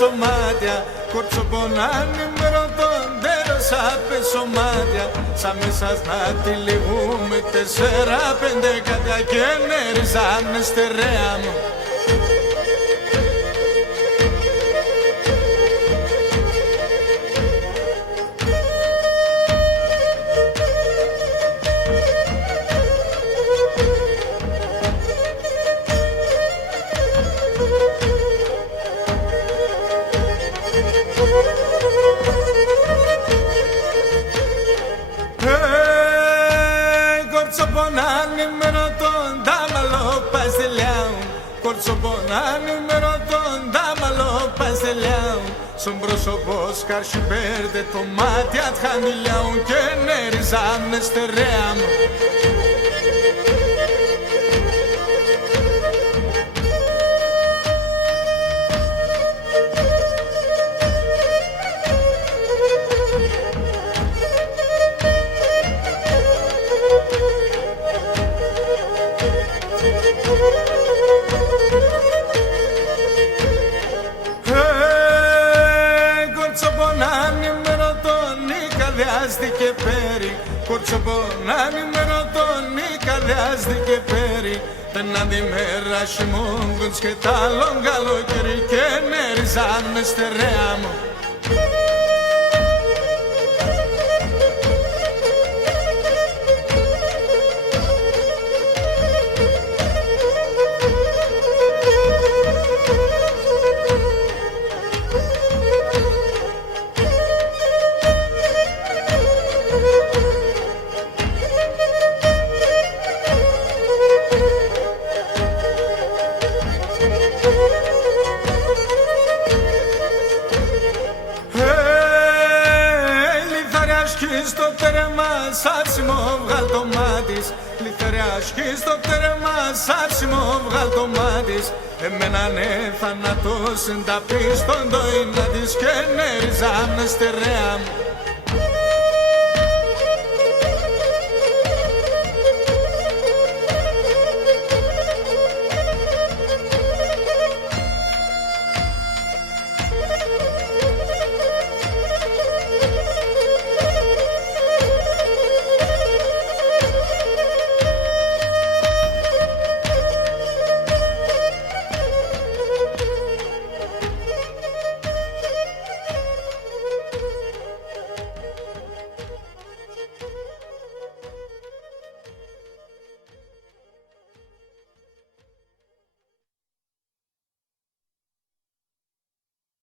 σωμάτια, κορτσοπονάνε με ρωτώντερα σαν πεσομάτια. Σαν μέσα να τυλιγούμε 4-5 κατά και νεριζάνε στερέα μου. Κορτσοπονάνε με ρωτώντα μαλό παστελιάου. Κορτσοπονάνε με ρωτώντα μαλό παστελιάου. Στον πρόσωπο σκαρσιπέρδε το μάτια τχανιλιάου και νεριζάνε στερέα μου. Κορτσοπονάνε με ρωτώνει καλιάστηκε πέρι. Κορτσοπονάνε με ρωτώνει καλιάστηκε πέρι. Δεν αντιμέρα χειμώγκοντς και τα καλοκαίρι και νεριζάνε στερέα μου. Στο τέρμα σάψιμο βγάλ' το μάτις. Λιθαριάσχη στο τέρμα σάψιμο βγάλ' το μάτις. Εμένα ναι θάνατος τα πίστον το είναι της και νεριζάνε στερέα μου.